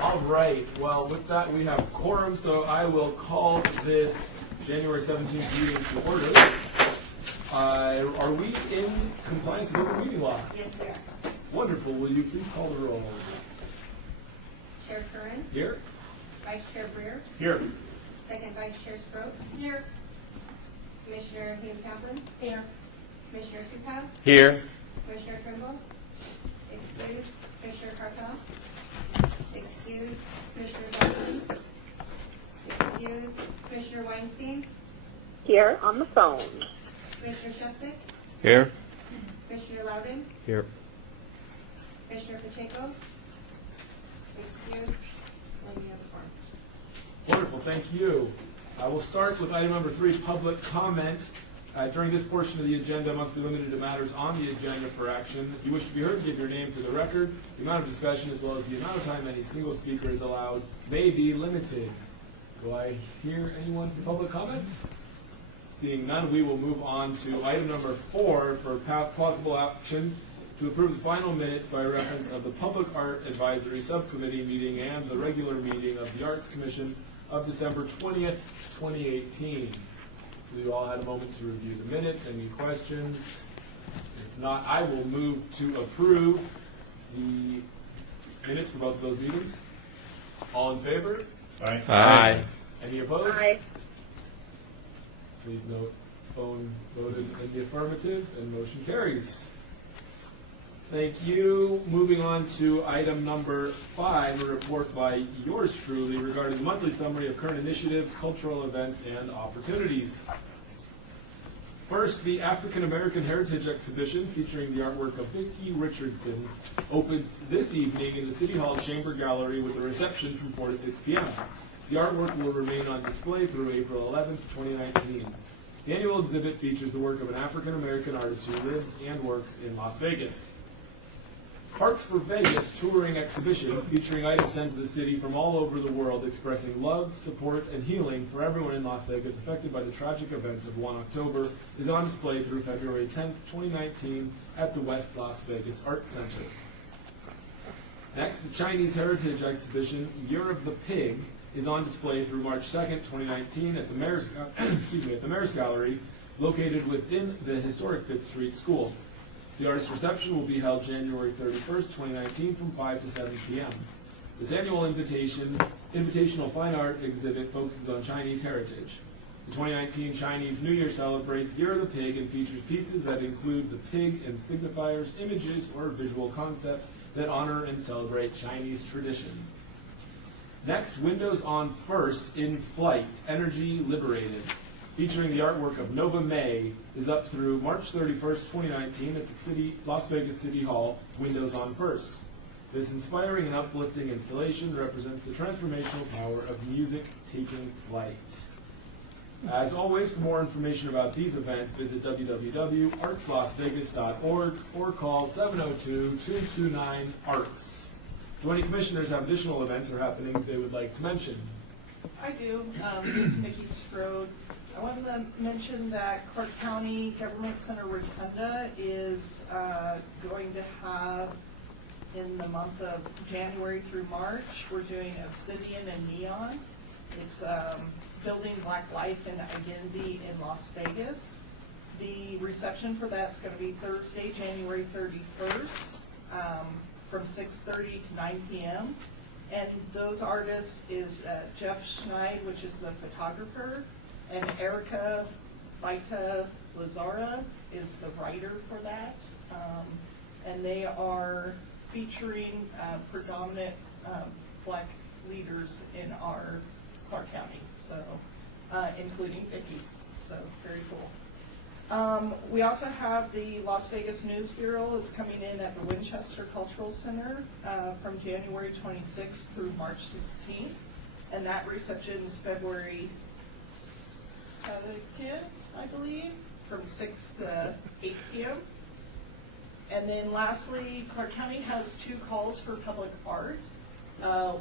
All right, well, with that, we have quorum, so I will call this January 17th meeting to order. Are we in compliance with open meeting law? Yes, we are. Wonderful. Will you please call the roll? Chair Curran. Here? Vice Chair Breer. Here. Second Vice Chair Scrope. Here. Commissioner Haynes-Hamlin. Here. Commissioner Tukas. Here. Commissioner Trimble. Excused. Commissioner Cartel. Excused. Commissioner Zeldin. Excused. Commissioner Weinstein. Here on the phone. Commissioner Shusik. Here. Commissioner Loudon. Here. Commissioner Pacheco. Excused. And we have a quorum. Wonderful, thank you. I will start with item number 3, public comment. During this portion of the agenda must be limited to matters on the agenda for action. If you wish to be heard, give your name for the record. The amount of discussion as well as the amount of time any single speaker is allowed may be limited. Do I hear anyone for public comment? Seeing none, we will move on to item number 4 for possible action to approve the final minutes by reference of the Public Art Advisory Subcommittee meeting and the regular meeting of the Arts Commission of December 20th, 2018. You all had a moment to review the minutes. Any questions? If not, I will move to approve the minutes for both of those meetings. All in favor? Aye. Aye. Any opposed? Aye. Please note, phone voted in the affirmative, and motion carries. Thank you. Moving on to item number 5, a report by yours truly regarding the monthly summary of current initiatives, cultural events, and opportunities. First, the African American Heritage Exhibition featuring the artwork of Vicki Richardson opens this evening in the City Hall Chamber Gallery with a reception from 4 to 6 p.m. The artwork will remain on display through April 11th, 2019. The annual exhibit features the work of an African American artist who lives and works in Las Vegas. Hearts for Vegas touring exhibition featuring items sent to the city from all over the world expressing love, support, and healing for everyone in Las Vegas affected by the tragic events of 1 October is on display through February 10th, 2019 at the West Las Vegas Arts Center. Next, the Chinese Heritage Exhibition Year of the Pig is on display through March 2nd, 2019 at the Mayor's Gallery located within the historic Fifth Street School. The artist reception will be held January 31st, 2019 from 5 to 7 p.m. This annual invitational fine art exhibit focuses on Chinese heritage. The 2019 Chinese New Year celebrates Year of the Pig and features pieces that include the pig and signifiers, images, or visual concepts that honor and celebrate Chinese tradition. Next, Windows on First in Flight, Energy Liberated, featuring the artwork of Nova May, is up through March 31st, 2019 at the Las Vegas City Hall, Windows on First. This inspiring and uplifting installation represents the transformational power of music taking flight. As always, for more information about these events, visit www.artslasvegas.org or call 702-229-ARTS. Do any commissioners have additional events or happenings they would like to mention? I do. This is Mickey Strode. I wanted to mention that Clark County Government Center Rotunda is going to have, in the month of January through March, we're doing Obsidian and Neon. It's building Black life and identity in Las Vegas. The reception for that's going to be Thursday, January 31st, from 6:30 to 9 p.m. And those artists is Jeff Schneid, which is the photographer, and Erica Vita Lazara is the writer for that. And they are featuring predominant Black leaders in our Clark County, so including Vicki. So very cool. We also have the Las Vegas News Bureau is coming in at the Winchester Cultural Center from January 26th through March 16th, and that reception is February 2nd, I believe, from 6 to 8 p.m. And then lastly, Clark County has 2 calls for public art.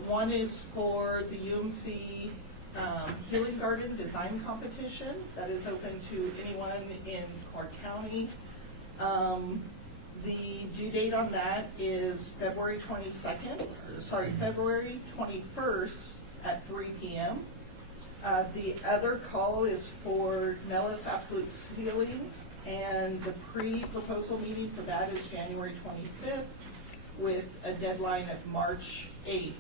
One is for the UMC Healing Garden Design Competition that is open to anyone in Clark County. The due date on that is February 21st at 3 p.m. The other call is for Nellis Absolute Sealing, and the pre-proposal meeting for that is January 25th with a deadline of March 8th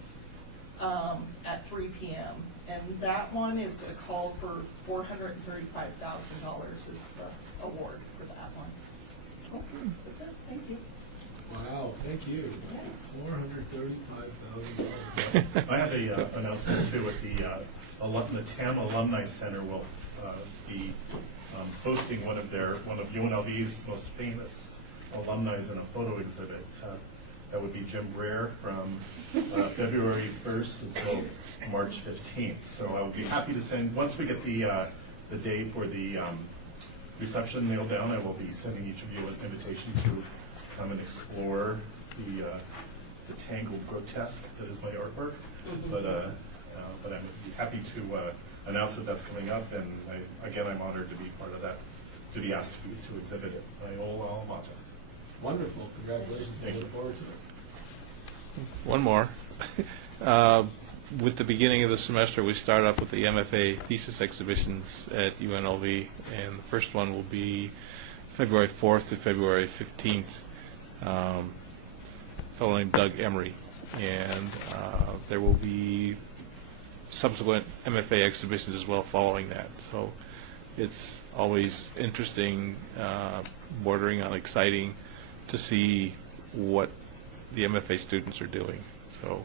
at 3 p.m. And that one is a call for $435,000 is the award for that one. Oh, that's it. Thank you. Wow, thank you. $435,000. I have a announcement too with the TAM Alumni Center will be hosting one of UNLV's most famous alumni in a photo exhibit. That would be Jim Brer from February 1st until March 15th. So I will be happy to send, once we get the day for the reception nailed down, I will be sending each of you an invitation to come and explore the tangled grotesque that is my artwork. But I'm happy to announce that that's coming up, and I'm honored to be part of that, to be asked to exhibit it. My old alma mater. Wonderful. Congratulations. I look forward to it. One more. With the beginning of the semester, we start up with the MFA thesis exhibitions at UNLV, and the first one will be February 4th to February 15th. A fellow named Doug Emery, and there will be subsequent MFA exhibitions as well following that. So it's always interesting, bordering on exciting, to see what the MFA students are doing. So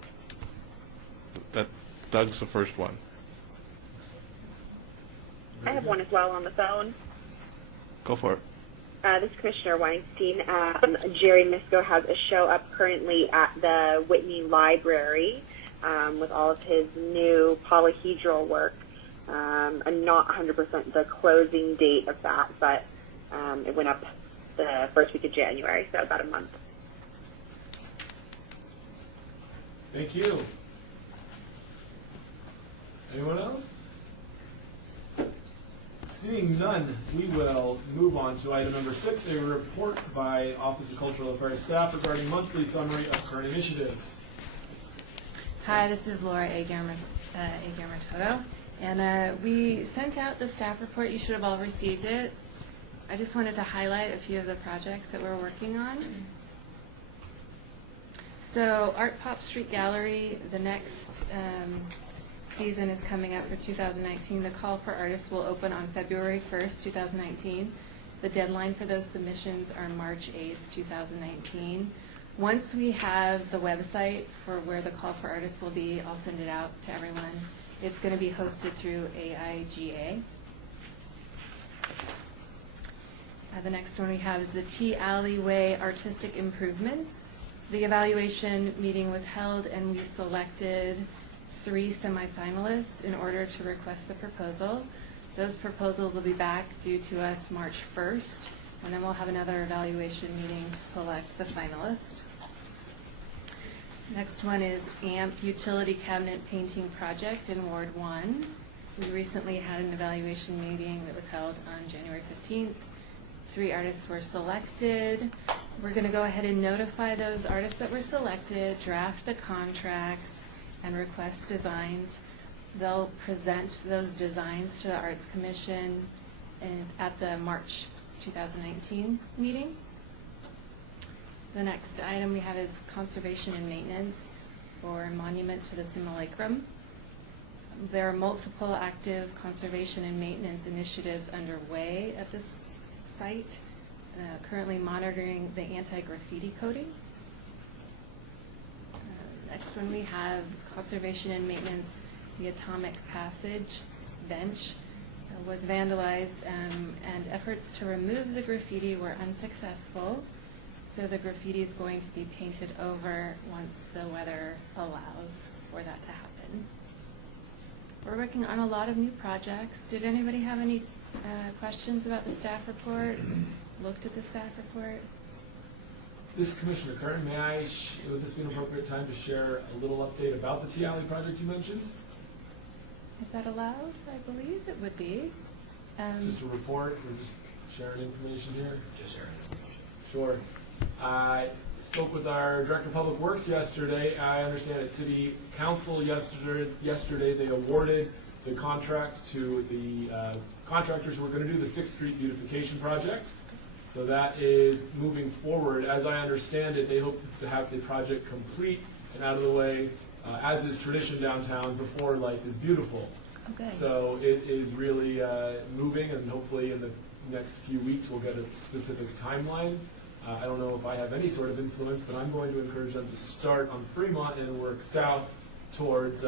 that Doug's the first one. I have one as well on the phone. Go for it. This is Commissioner Weinstein. Jerry Misko has a show up currently at the Whitney Library with all of his new polyhedral work. I'm not 100% the closing date of that, but it went up the first week of January, so about a month. Thank you. Anyone else? Seeing none, we will move on to item number 6, a report by Office of Cultural Affairs staff regarding monthly summary of current initiatives. Hi, this is Laura Aguirre-Matoto, and we sent out the staff report. You should have all received it. I just wanted to highlight a few of the projects that we're working on. So Art Pop Street Gallery, the next season is coming up for 2019. The call for artists will open on February 1st, 2019. The deadline for those submissions are March 8th, 2019. Once we have the website for where the call for artists will be, I'll send it out to everyone. It's going to be hosted through AIGA. The next one we have is the T Alleyway Artistic Improvements. So the evaluation meeting was held, and we selected 3 semifinalists in order to request the proposal. Those proposals will be back due to us March 1st, and then we'll have another evaluation meeting to select the finalist. Next one is AMP Utility Cabinet Painting Project in Ward 1. We recently had an evaluation meeting that was held on January 15th. 3 artists were selected. We're going to go ahead and notify those artists that were selected, draft the contracts, and request designs. They'll present those designs to the Arts Commission at the March 2019 meeting. The next item we have is conservation and maintenance for Monument to the Simulacrum. There are multiple active conservation and maintenance initiatives underway at this site, currently monitoring the anti-graffiti coding. Next one we have conservation and maintenance. The Atomic Passage bench was vandalized, and efforts to remove the graffiti were unsuccessful. So the graffiti is going to be painted over once the weather allows for that to happen. We're working on a lot of new projects. Did anybody have any questions about the staff report? Looked at the staff report? This is Commissioner Kern. Would this be an appropriate time to share a little update about the T Alley project you mentioned? Is that allowed? I believe it would be. Just a report, or just sharing information here? Just sharing information. Sure. I spoke with our Director of Public Works yesterday. I understand at City Council yesterday they awarded the contract to the contractors who are going to do the 6th Street beautification project. So that is moving forward. As I understand it, they hope to have the project complete and out of the way, as is tradition downtown, before Life is Beautiful. Okay. So it is really moving, and hopefully in the next few weeks we'll get a specific timeline. I don't know if I have any sort of influence, but I'm going to encourage them to start on Fremont and work south towards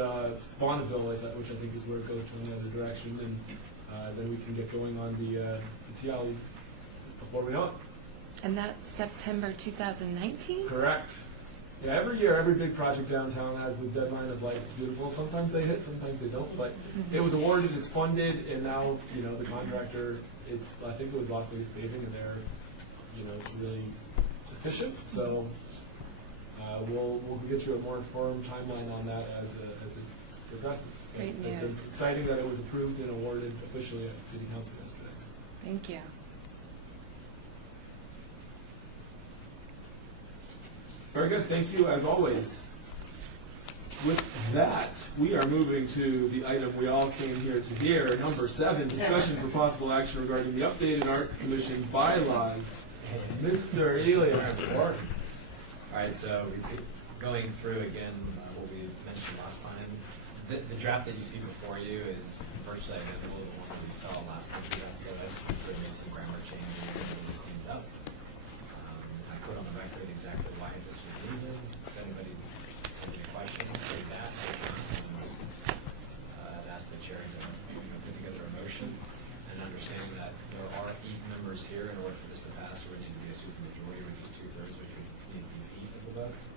Bonneville, which I think is where it goes from the other direction, and then we can get going on the Tiali before we know it. And that's September 2019? Correct. Yeah, every year, every big project downtown has the deadline of Life is Beautiful. Sometimes they hit, sometimes they don't, but it was awarded, it's funded, and now, the contractor, I think it was Las Vegas Paving, and they're, it's really efficient, so we'll get you a more firm timeline on that as it progresses. Great It's news. exciting that it was approved and awarded officially at City Council yesterday. Thank you. Very good, thank you as always. With that, we are moving to the item we all came here to hear, number 7, discussion for possible action regarding the updated Arts Commission bylaws. Mr. Elias. All right, so going through again what we mentioned last time, the draft that you see before you is virtually identical to the one that we saw last time we got together. I just made some grammar changes and it was cleaned up. I put on the record exactly why this was needed. If anybody has any questions, please ask. I'd ask the chair to put together a motion and understanding that there are 8 members here. In order for this to pass, there would need to be a supermajority, which is 2/3, which would need to be 8 of the votes.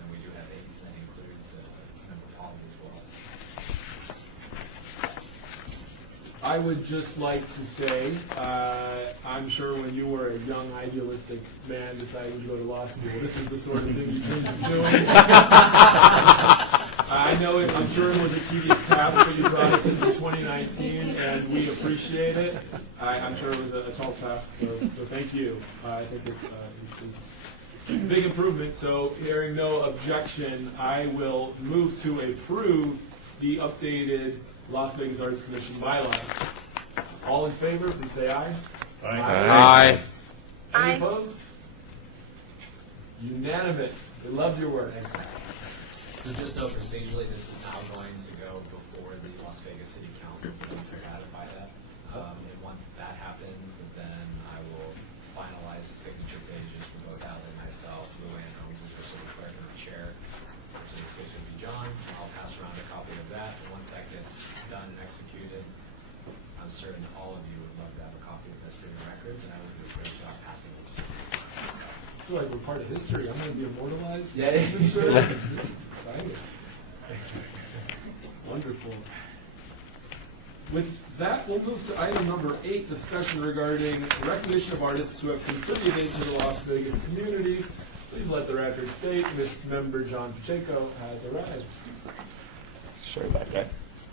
And we do have 8. That includes member Polly as well. I would just like to say, I'm sure when you were a young, idealistic man deciding to go to law school, this is the sort of thing you dreamed of doing. I know it, I'm sure it was a tedious task, but you brought us into 2019, and we appreciate it. I'm sure it was a tall task, so thank you. I think it is a big improvement, so hearing no objection, I will move to approve the updated Las Vegas Arts Commission bylaws. All in favor, please say aye. Aye. Any Aye. opposed? Unanimous. We loved your work. Excellent. So just know procedurally, this is now going to go before the Las Vegas City Council for them to ratify that. And once that happens, then I will finalize the signature pages for both Al and myself. Luann Holmes is the city clerk and the chair. So this case would be John. I'll pass around a copy of that. And once that gets done and executed, I'm certain all of you would love to have a copy of this for your records, and I will do a great job passing it to you. I feel like we're part of history. I'm going to be immortalized. Yeah. This is exciting. Wonderful. With that, we'll move to item number 8, discussion regarding recognition of artists who have contributed to the Las Vegas community. Please let the record state Mr. Member John Pacheco has arrived. Sorry about that.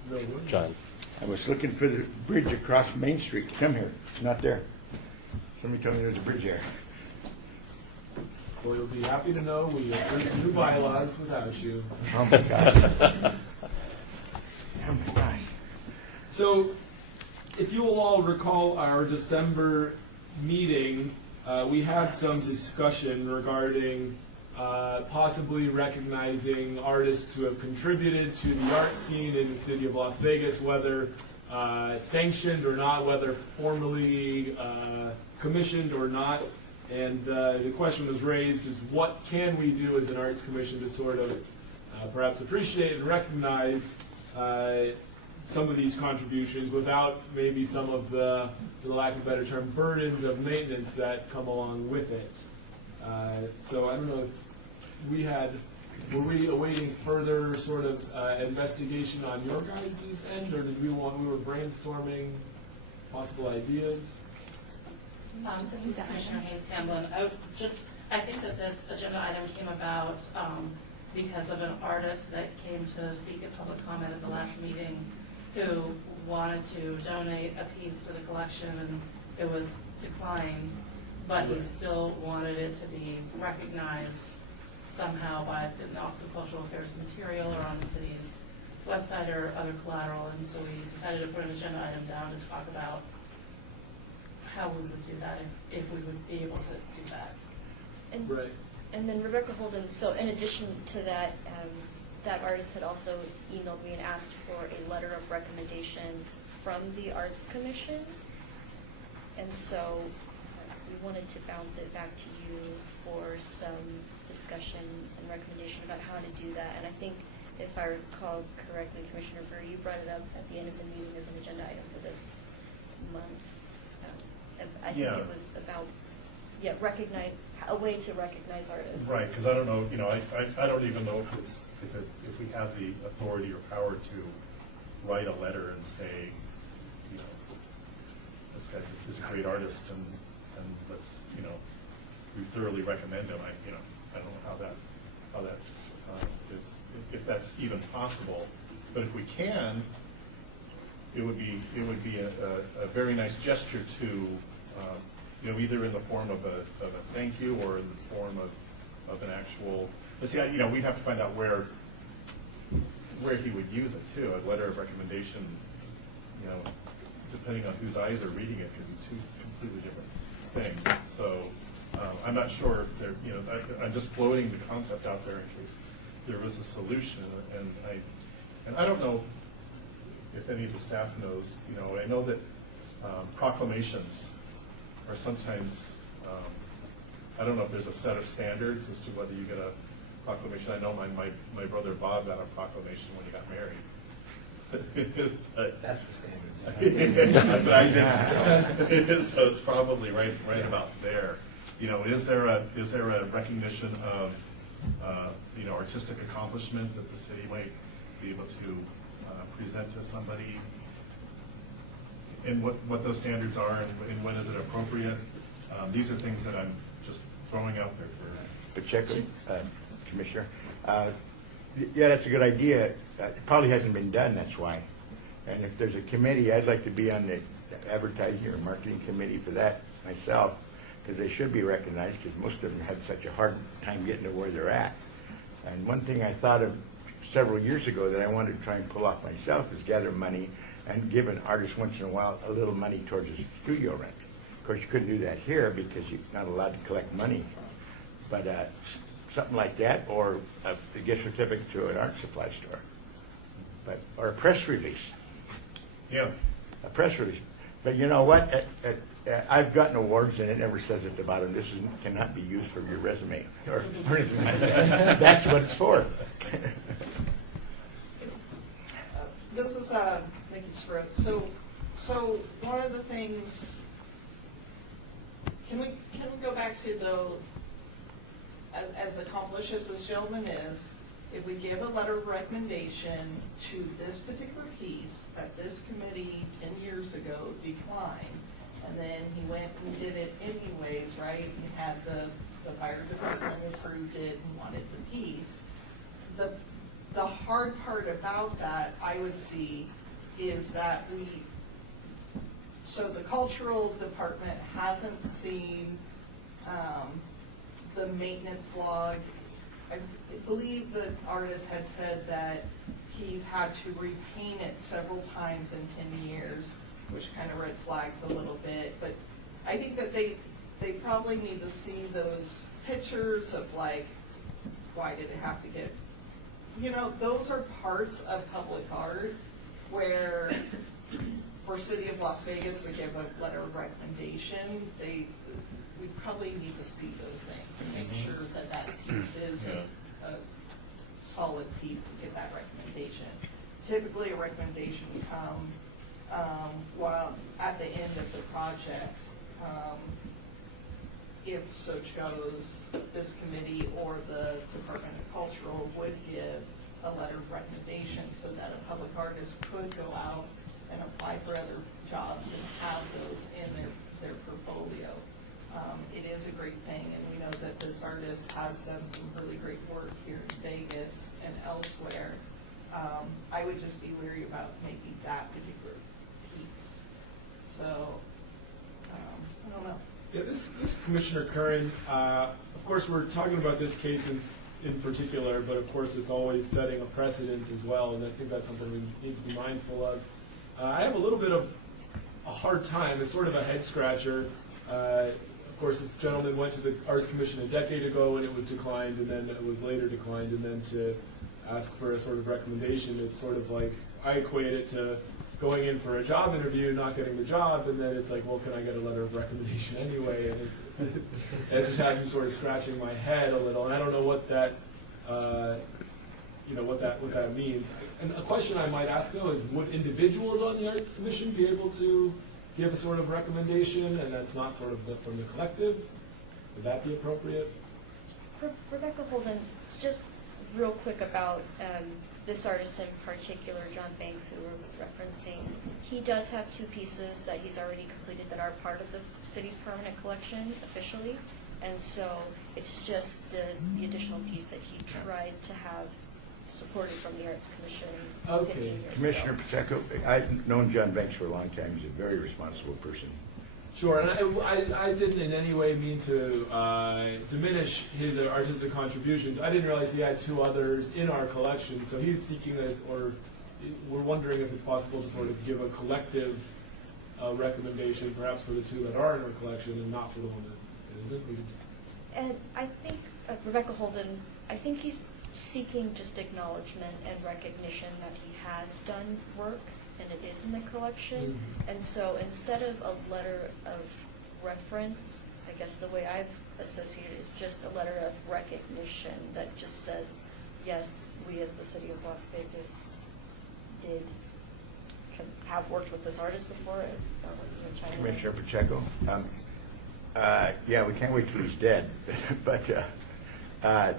No worries. John. I was looking for the bridge across Main Street to come here. It's not there. Somebody told me there's a bridge there. Well, you'll be happy to know we approved new bylaws without you. Oh my gosh. Oh my gosh. So, if you will all recall our December meeting, we had some discussion regarding possibly recognizing artists who have contributed to the art scene in the city of Las Vegas, whether sanctioned or not, whether formally commissioned or not. And the question was raised is what can we do as an arts commission to sort of perhaps appreciate and recognize some of these contributions without maybe some of the, for the lack of a better term, burdens of maintenance that come along with it. So I don't know if were we awaiting further sort of investigation on your guys' end, or did we were brainstorming possible ideas? This is Commissioner Hayes Camblin. I think that this agenda item came about because of an artist that came to speak at public comment at the last meeting who wanted to donate a piece to the collection, and it was declined. but he Right. still wanted it to be recognized somehow by the Office of Cultural Affairs material or on the city's website or other collateral, and so we decided to put an agenda item down to talk about how we would do that, if we would be able to do that. And, Right. and then Rebecca Holden, so in addition to that, that artist had also emailed me and asked for a letter of recommendation from the Arts Commission. And so we wanted to bounce it back to you for some discussion and recommendation about how to do that. And I think, if I recall correctly, Commissioner Burr, you brought it up at the end of the meeting as an agenda item for this month. I think Yeah. it was about, a way to recognize artists. Right, because I don't know, you know, I don't even know if we have the authority or power to write a letter and say, you know, this guy is a great artist and let's, you know, we thoroughly recommend him. I don't know how that is, if that's even possible. But if we can, it would be a very nice gesture to, you know, either in the form of a thank you or in the form of an actual, let's see, you know, we'd have to find out where he would use it too. A letter of recommendation, you know, depending on whose eyes are reading it, could be two completely different things. So I'm not sure if there, you know, I'm just floating the concept out there in case there was a solution. And I don't know if any of the staff knows, you know, I know that proclamations are sometimes, I don't know if there's a set of standards as to whether you get a proclamation. I know my brother Bob got a proclamation when he got married. That's the standard. But I didn't, so it's probably right about there. You know, is there a recognition of, you know, artistic accomplishment that the city might be able to present to somebody, and what those standards are, and when is it appropriate? These are things that I'm just throwing out there for. Pacheco, Commissioner. Yeah, that's a good idea. It probably hasn't been done, that's why. And if there's a committee, I'd like to be on the advertising or marketing committee for that myself, because they should be recognized, because most of them had such a hard time getting to where they're at. And one thing I thought of several years ago that I wanted to try and pull off myself is gather money and give an artist once in a while a little money towards a studio rent. Of course, you couldn't do that here because you're not allowed to collect money. But something like that, or a gift certificate to an art supply store, or a press release. Yeah. A press release. But you know what? I've gotten awards and it never says at the bottom, this cannot be used for your resume or anything like that. That's what it's for. This is Nikki Scroat. So one of the things, can we go back to, though, as accomplished as this gentleman is, if we give a letter of recommendation to this particular piece that this committee 10 years ago declined, and then he went and did it anyways, right? He had the fire department approved it and wanted the piece. The hard part about that, I would see, is that so the cultural department hasn't seen the maintenance log. I believe the artist had said that he's had to repaint it several times in 10 years, which kind of red flags a little bit. But I think that they probably need to see those pictures of, like, why did it have to get, you know, those are parts of public art where for City of Las Vegas to give a letter of recommendation, we probably need to see those things and make sure that that piece is a solid piece to get that recommendation. Typically, a recommendation would come while at the end of the project. If so chose, this committee or the Department of Cultural would give a letter of recommendation so that a public artist could go out and apply for other jobs and have those in their portfolio. It is a great thing, and we know that this artist has done some really great work here in Vegas and elsewhere. I would just be leery about maybe that particular piece. So, I don't know. Yeah, this is Commissioner Curran. Of course, we're talking about this case in particular, but of course it's always setting a precedent as well, and I think that's something we need to be mindful of. I have a little bit of a hard time. It's sort of a head scratcher. Of course, this gentleman went to the Arts Commission a decade ago and it was declined, and then it was later declined, and then to ask for a sort of recommendation, it's sort of like, I equate it to going in for a job interview, not getting the job, and then it's like, well, can I get a letter of recommendation anyway? And it just has me sort of scratching my head a little, and I don't know what that, what that means. And a question I might ask though is, would individuals on the Arts Commission be able to give a sort of recommendation, and that's not sort of from the collective? Would that be appropriate? Rebecca Holden, just real quick about this artist in particular, John Banks, who we're referencing. He does have 2 pieces that he's already completed that are part of the city's permanent collection officially, and so it's just the additional piece that he tried to have supported from the Arts Commission 15 years ago. Commissioner Pacheco, I've known John Banks for a long time. He's a very responsible person. Sure, and I didn't in any way mean to diminish his artistic contributions. I didn't realize he had 2 others in our collection, so he's seeking or we're wondering if it's possible to sort of give a collective recommendation, perhaps for the 2 that are in our collection and not for the one that isn't. And I think, Rebecca Holden, I think he's seeking just acknowledgement and recognition that he has done work and it is in the collection. And so instead of a letter of reference, I guess the way I've associated it is just a letter of recognition that just says, yes, we as the city of Las Vegas have worked with this artist before. Commissioner Pacheco, yeah, we can't wait till he's dead, but I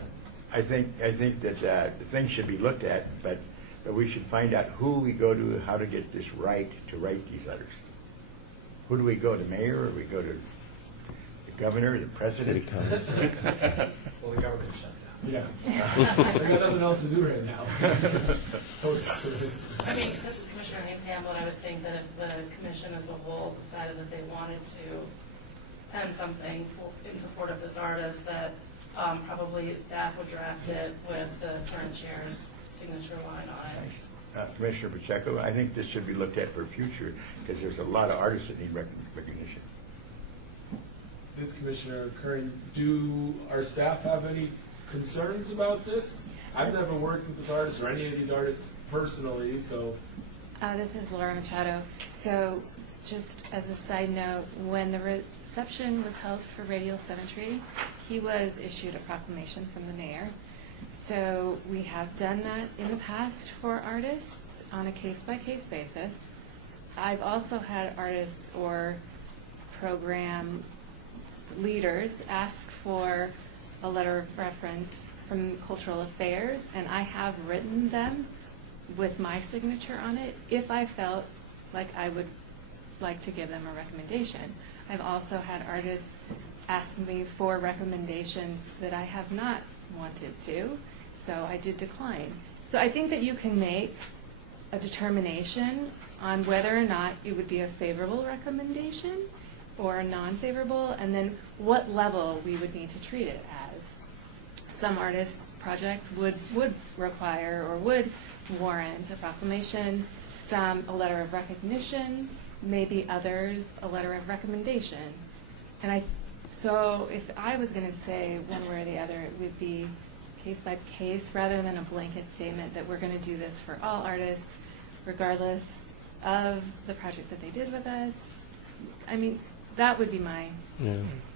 think that the thing should be looked at, but we should find out who we go to, how to get this right to write these letters. Who do we go, the mayor, or we go to the governor, the president? Well, the government shut down. Yeah. I got nothing else to do right now. I mean, this is Commissioner Hayes Campbell, and I would think that if the commission as a whole decided that they wanted to pen something in support of this artist, that probably staff would draft it with the current chair's signature line on it. Commissioner Pacheco, I think this should be looked at for future, because there's a lot of artists that need recognition. Ms. Commissioner Curran, do our staff have any concerns about this? I've never worked with this artist or any of these artists personally, so. This is Laura Machado. So just as a side note, when the reception was held for Radial Cemetery, he was issued a proclamation from the mayor. So we have done that in the past for artists on a case-by-case basis. I've also had artists or program leaders ask for a letter of reference from Cultural Affairs, and I have written them with my signature on it if I felt like I would like to give them a recommendation. I've also had artists ask me for recommendations that I have not wanted to, so I did decline. So I think that you can make a determination on whether or not it would be a favorable recommendation or a non-favorable, and then what level we would need to treat it as. Some artists' projects would require or would warrant a proclamation, some a letter of recognition, maybe others a letter of recommendation. And so if I was going to say one way or the other, it would be case by case rather than a blanket statement that we're going to do this for all artists, regardless of the project that they did with us. I mean, that would be my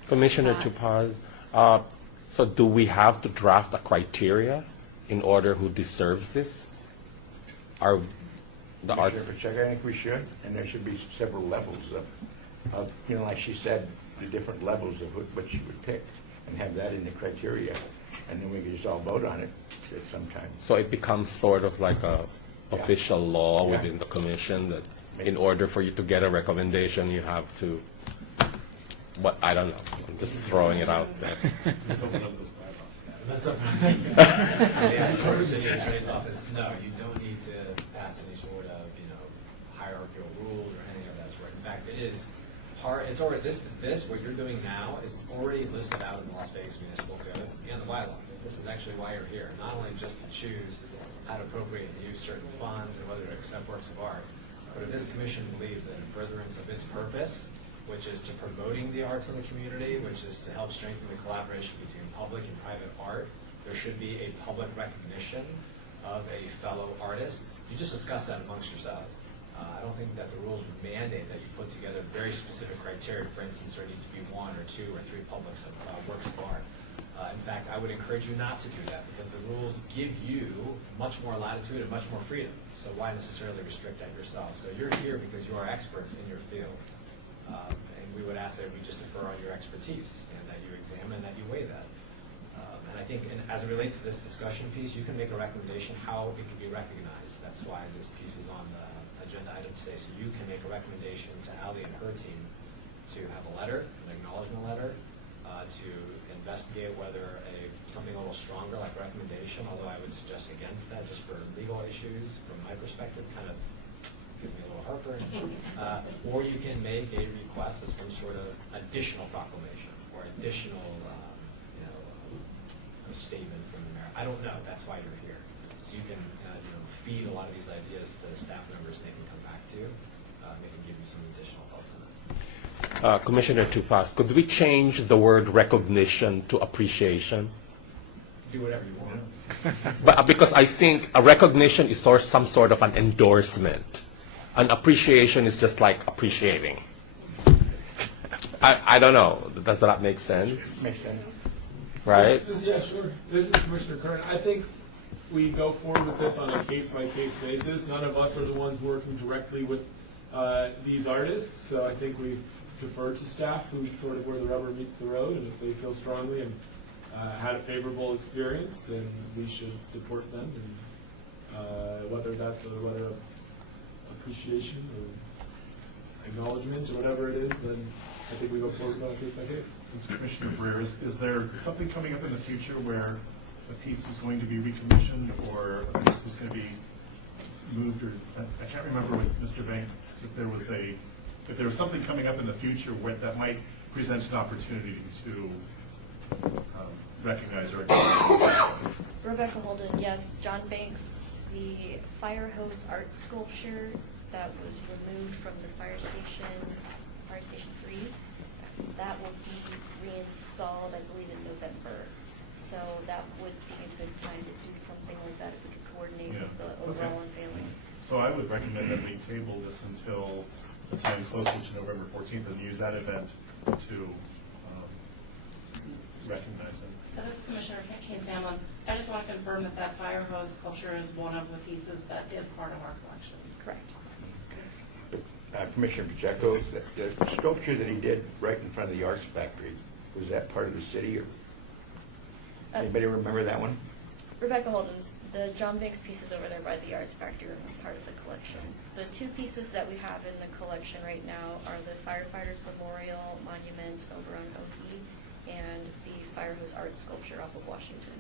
Commissioner, thought. to pause. So do we have to draft a criteria in order who deserves this? Are the arts? Pacheco, I think we should, and there should be several levels of, like she said, the different levels of what she would pick, and have that in the criteria, and then we can just all vote on it at some time. So it becomes sort of like a official law within the commission that in order for you to get a recommendation, you have to, I don't know, I'm just throwing it out there. Let's open up those bylaws. That's up. The experts in the attorney's office, no, you don't need to pass any sort of, hierarchical rule or anything of that sort. In fact, it is part, it's already, this, what you're doing now is already listed out in the Las Vegas Municipal Code and the bylaws. This is actually why you're here, not only just to choose how to appropriate and use certain funds and whether to accept works of art, but if this commission believes that in furtherance of its purpose, which is to promoting the arts in the community, which is to help strengthen the collaboration between public and private art, there should be a public recognition of a fellow artist. You just discuss that amongst yourselves. I don't think that the rules would mandate that you put together very specific criteria. For instance, there needs to be 1 or 2 or 3 works of art. In fact, I would encourage you not to do that because the rules give you much more latitude and much more freedom. So why necessarily restrict that yourself? So you're here because you are experts in your field. And we would ask that we just defer on your expertise and that you examine and that you weigh that. And I think as it relates to this discussion piece, you can make a recommendation how it can be recognized. That's why this piece is on the agenda item today. So you can make a recommendation to Ally and her team to have a letter, an acknowledgement letter, to investigate whether something a little stronger like recommendation, although I would suggest against that just for legal issues from my perspective, kind of gives me a little heartburn. Or you can make a request of some sort of additional proclamation or additional statement from the mayor. I don't know. That's why you're here. So you can feed a lot of these ideas to the staff members. They can come back to you. They can give you some additional thoughts on that. Commissioner Tupas, could we change the word recognition to appreciation? Do whatever you want. But because I think a recognition is some sort of an endorsement. An appreciation is just like appreciating. I don't know. Does that make sense? Makes sense. Right? Yeah, sure. This is Commissioner Kern. I think we go forward with this on a case-by-case basis. None of us are the ones working directly with these artists, so I think we defer to staff, who's sort of where the rubber meets the road, and if they feel strongly and had a favorable experience, then we should support them, and whether that's a letter of appreciation or acknowledgement or whatever it is, then I think we go forward on a case-by-case. Commissioner Breer, is there something coming up in the future where a piece was going to be recommissioned or a piece was going to be moved, or I can't remember with Mr. Banks if there was something coming up in the future that might present an opportunity to recognize or acknowledge. Rebecca Holden, yes, John Banks, the fire hose art sculpture that was removed from the fire station 3, that will be reinstalled, I believe, in November. So that would be a good time to do something like that if we could coordinate with the overall unveiling. So I would recommend that we table this until the time closer to November 14th and use that event to recognize it. So this is Commissioner Haynes Hamlin. I just want to confirm that that fire hose sculpture is one of the pieces that is part of our collection. Correct. Commissioner Pacheco, the sculpture that he did right in front of the Arts Factory, was that part of the city, or anybody remember that one? Rebecca Holden, the John Banks pieces over there by the Arts Factory are part of the collection. The 2 pieces that we have in the collection right now are the Firefighters Memorial Monument over on Oki and the fire hose art sculpture off of Washington.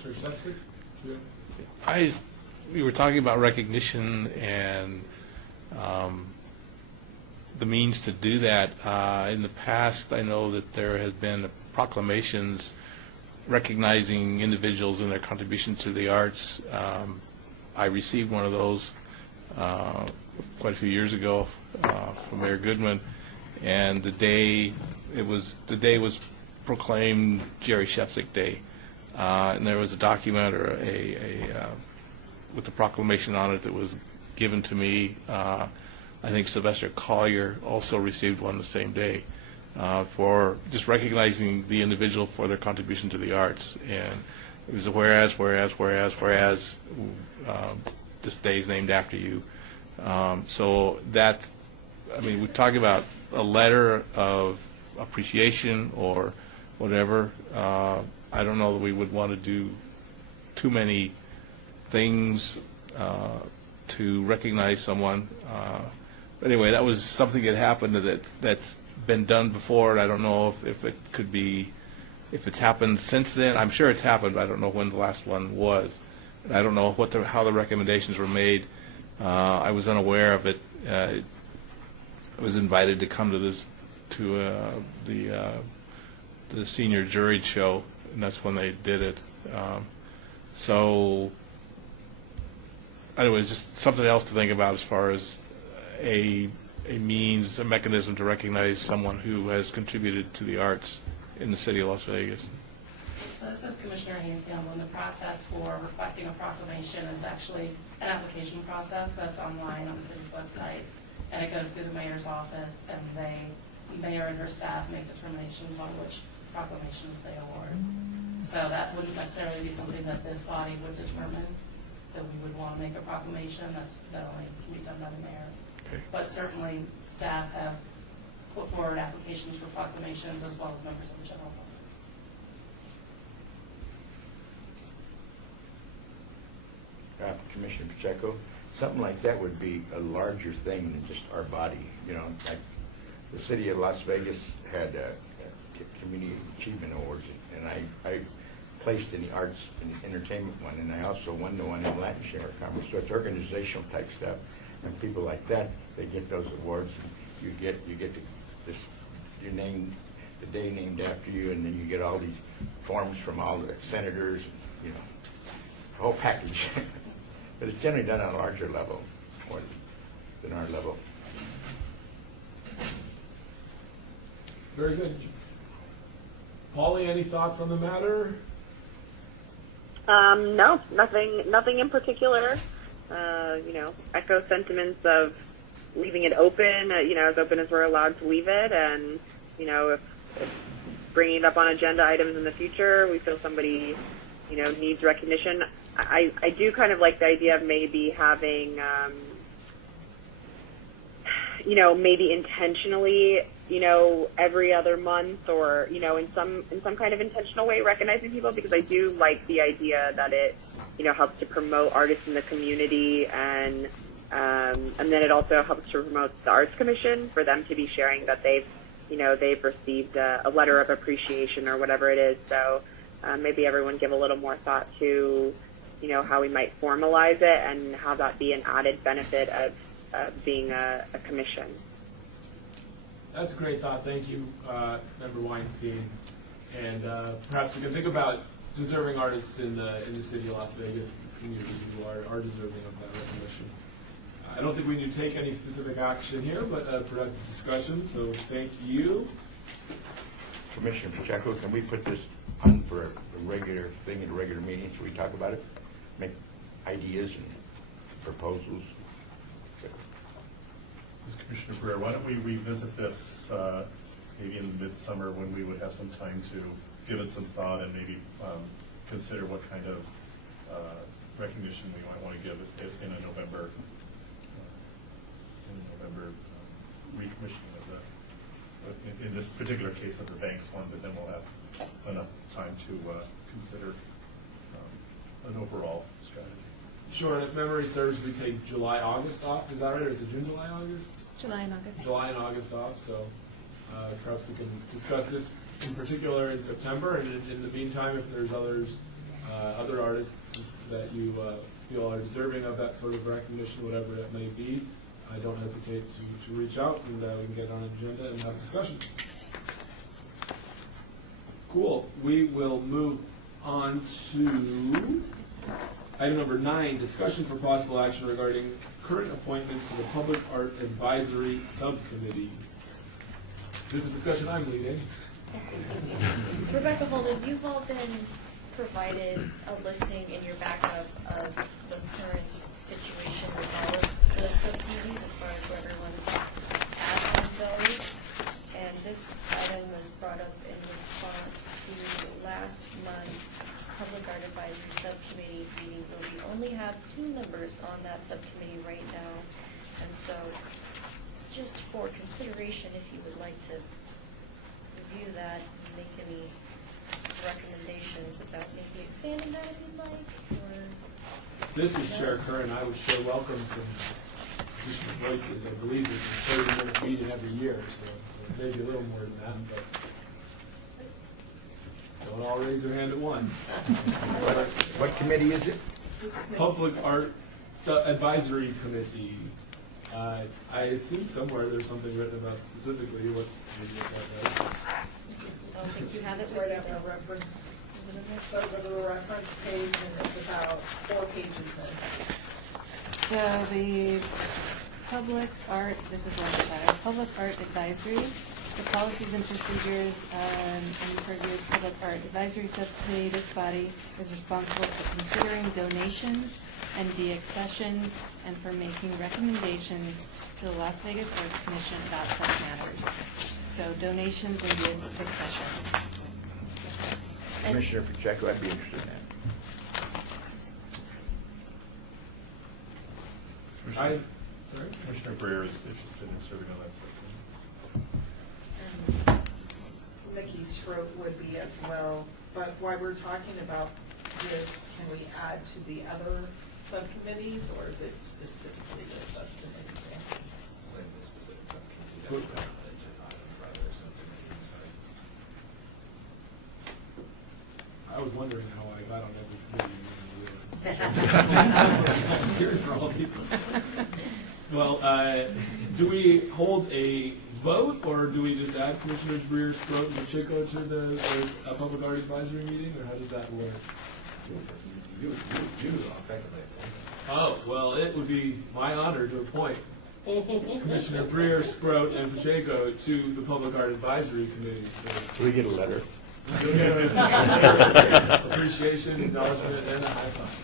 Sure, Shepsik? We were talking about recognition and the means to do that. In the past, I know that there has been proclamations recognizing individuals and their contribution to the arts. I received one of those quite a few years ago from Mayor Goodman, and the day was proclaimed Jerry Shepsik Day, and there was a document or with the proclamation on it that was given to me. I think Sylvester Collier also received one the same day for just recognizing the individual for their contribution to the arts. And it was a whereas, this day is named after you. So that, I mean, we talk about a letter of appreciation or whatever. I don't know that we would want to do too many things to recognize someone. Anyway, that was something that happened that's been done before, and I don't know if it could be, if it's happened since then. I'm sure it's happened, but I don't know when the last one was. And I don't know how the recommendations were made. I was unaware of it. was invited to come to the senior jury show, and that's when they did it. So anyways, just something else to think about as far as a means, a mechanism to recognize someone who has contributed to the arts in the city of Las Vegas. So this is Commissioner Haynes Gamble. The process for requesting a proclamation is actually an application process that's online on the city's website, and it goes through the mayor's office, and the mayor and her staff make determinations on which proclamations they award. So that wouldn't necessarily be something that this body would determine, that we would want to make a proclamation. That only can be done by the mayor. Okay. But certainly, staff have put forward applications for proclamations as well as members of the general public. Commissioner Pacheco, something like that would be a larger thing than just our body. You know, like the city of Las Vegas had Community Achievement Awards, and I placed in the arts and entertainment one, and I also won the one in Latin Chamber of Commerce. So it's organizational type stuff, and people like that, they get those awards. And you get your name, the day named after you, and then you get all these forms from all the senators, you know, the whole package. But it's generally done on a larger level, more than our level. Very good. Polly, any thoughts on the matter? No, nothing in particular. Echo sentiments of leaving it open, as open as we're allowed to leave it, and, if bringing it up on agenda items in the future, we feel somebody, needs recognition. I do kind of like the idea of maybe having, maybe intentionally, every other month, or in some kind of intentional way recognizing people, because I do like the idea that it helps to promote artists in the community, and then it also helps to promote the Arts Commission for them to be sharing that they've received a letter of appreciation or whatever it is. So maybe everyone give a little more thought to how we might formalize it and have that be an added benefit of being a commission. That's a great thought. Thank you, Member Weinstein. And perhaps we can think about deserving artists in the city of Las Vegas community who are deserving of that recognition. I don't think we need to take any specific action here, but a productive discussion. So thank you. Commissioner Pacheco, can we put this on for a regular thing at a regular meeting so we talk about it? Make ideas and proposals? Commissioner Brewer, why don't we revisit this maybe in the midsummer when we would have some time to give it some thought and maybe consider what kind of recognition we might want to give it in a November recommissioning of the, in this particular case of the banks one, but then we'll have enough time to consider an overall strategy. Sure, and if memory serves, we take July, August off. Is that right? Or is it June, July, August? July and August. July and August off, so perhaps we can discuss this in particular in September, and in the meantime, if there's other artists that you feel are deserving of that sort of recognition, whatever it may be, don't hesitate to reach out, and we can get on an agenda and have discussion. Cool. We will move on to item number 9, discussion for possible action regarding current appointments to the Public Art Advisory Subcommittee. This is a discussion I'm leading. Rebecca Holden, you've all been provided a listing in your backup of the current situation with all of the subcommittees as far as where everyone's at goes. And this item was brought up in response to last month's Public Art Advisory Subcommittee meeting, where we only have 2 members on that subcommittee right now. And so, just for consideration, if you would like to review that and make any recommendations about maybe expanding that if you'd like, or... This is Chair Curran. I would sure welcome some additional voices. I believe it's a 30-minute meeting every year, so maybe a little more than that, but don't all raise their hand at once. What committee is it? Public Art Advisory Committee. I assume somewhere there's something written about specifically what that does. I don't think you have it It's right right after. after reference. Is it in there? So go to the reference page and it's about 4 pages in. So the public art, this is one side, public art advisory, the policies and procedures and purview of public art advisory subcommittee, this body is responsible for considering donations and deaccessions and for making recommendations to the Las Vegas Arts Commission about such matters. So donations and deaccessions. Commissioner Pacheco, I'd be interested in that. Sorry? Commissioner Breer is interested in serving on that subcommittee. Mickey Schroet would be as well, but while we're talking about this, can we add to the other subcommittees, or is it specifically the subcommittee thing? Like the specific subcommittee that we put on the agenda item for other subcommittees, sorry. I was wondering how I got on every committee. It's here for all people. Well, do we hold a vote, or do we just add Commissioners Breer, Schroet, and Pacheco to the Public Art Advisory meeting, or how does that work? You effectively appoint Oh, well, it would be my honor to appoint Commissioner Breer, Schroet, and Pacheco to the Public Art Advisory Committee. So Do we get a letter? appreciation, acknowledgement, and a high five.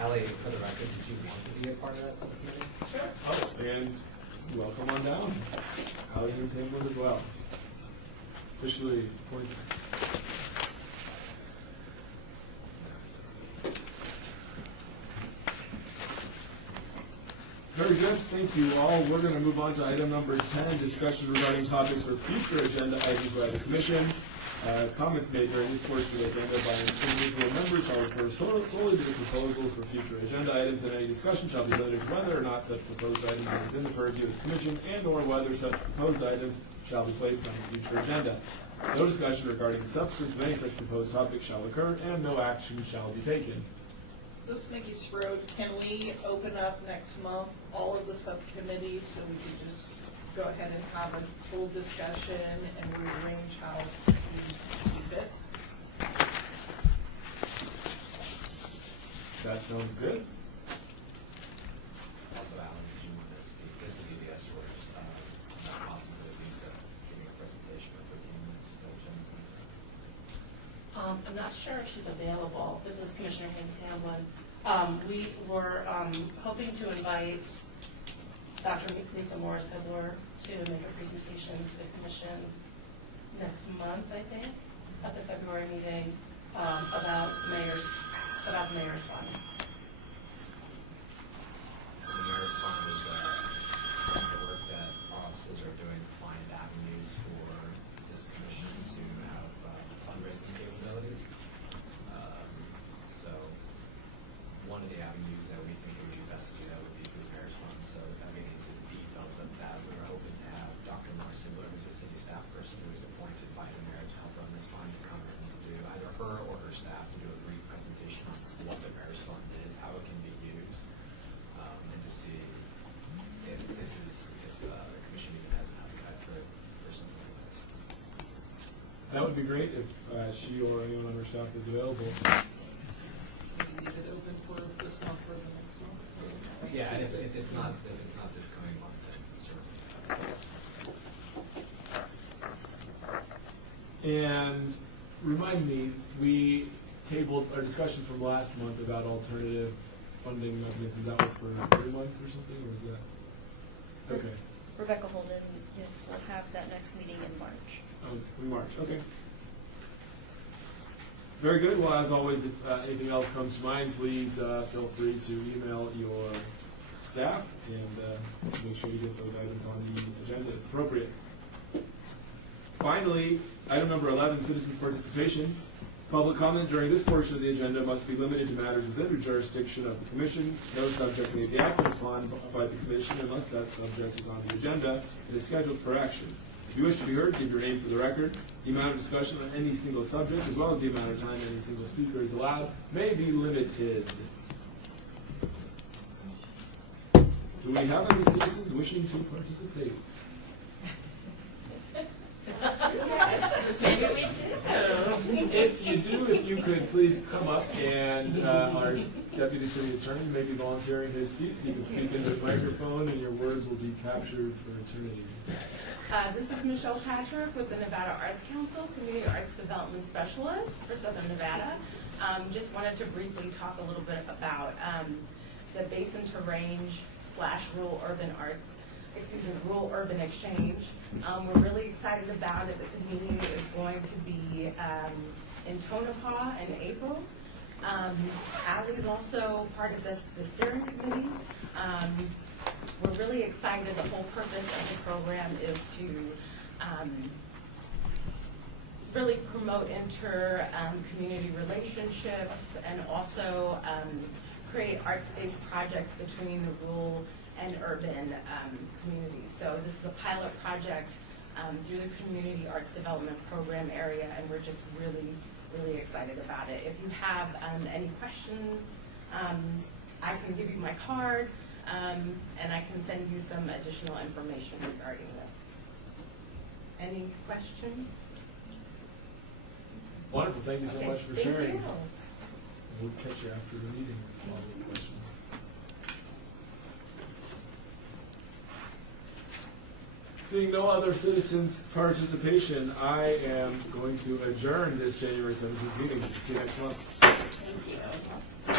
Ally, for the record, did you want to be a part of that subcommittee? Sure. Oh, and welcome on down. Ally and Hamlin as well. Officially appointed. Very good, thank you all. We're going to move on to item number 10, discussion regarding topics for future agenda items by the commission. Comments made during this portion of the agenda by individual members shall refer solely to the proposals for future agenda items, and any discussion shall be limited to whether or not such proposed items are within the purview of the commission and/or whether such proposed items shall be placed on a future agenda. No discussion regarding the substance of any such proposed topic shall occur, and no action shall be taken. This is Mickey Schroet. Can we open up next month all of the subcommittees so we can just go ahead and have a full discussion and rearrange how we see fit? That sounds good. Also, Alan, did you want to speak? This is EBS, or not possible at least giving a presentation for 15 minutes. I'm not sure if she's available. This is Commissioner Hayes Hamlin. We were hoping to invite Dr. Lisa Morris-Hebler to make a presentation to the commission next month, I think, at the February meeting, about the mayor's fund. The mayor's fund is the work that offices are doing to find avenues for this commission to have fundraising capabilities. So one of the avenues that we think would be best to do that would be through the mayor's fund. So getting into the details of that, we were hoping to have Dr. Mark Sigler, who's a city staff person who was appointed by the mayor to help run this fund, to come in and do either her or her staff to do a brief presentation on what the mayor's fund is, how it can be used, and to see if the commission even has an appetite for something like this. That would be great if she or anyone on her staff is available. We can leave it open for this month or the next month. Yeah, if it's not this coming month, then certainly. And remind me, we tabled our discussion from last month about alternative funding mechanisms. That was for 3 months or something, or was that? Okay. Rebecca Holden, yes, we'll have that next meeting in March. Oh, in March, okay. Very good. Well, as always, if anything else comes to mind, please feel free to email your staff and make sure you get those items on the agenda if appropriate. Finally, item number 11, citizens' participation. Public comment during this portion of the agenda must be limited to matters within the jurisdiction of the commission. No subject may be acted upon by the commission unless that subject is on the agenda and is scheduled for action. If you wish to be heard, give your name for the record. The amount of discussion on any single subject, as well as the amount of time any single speaker is allowed, may be limited. Do we have any citizens wishing to participate? Yes, maybe we do. If you do, if you could please come up, and our deputy city attorney may be volunteering his seat so you can speak into the microphone and your words will be captured for eternity. This is Michelle Patrick with the Nevada Arts Council, Community Arts Development Specialist for Southern Nevada. Just wanted to briefly talk a little bit about the Basin to Range / Rural Urban Arts, Rural Urban Exchange. We're really excited about it. The community is going to be in Tonopah in April. Allie is also part of the steering committee. We're really excited. The whole purpose of the program is to really promote community relationships and also create arts-based projects between the rural and urban communities. So this is a pilot project through the Community Arts Development Program area, and we're just really, really excited about it. If you have any questions, I can give you my card, and I can send you some additional information regarding this. Any questions? Wonderful, thank you so much for Thank sharing. you. We'll catch you after the meeting with follow-up questions. Seeing no other citizens' participation, I am going to adjourn this January 17th meeting. See you next month. Thank you.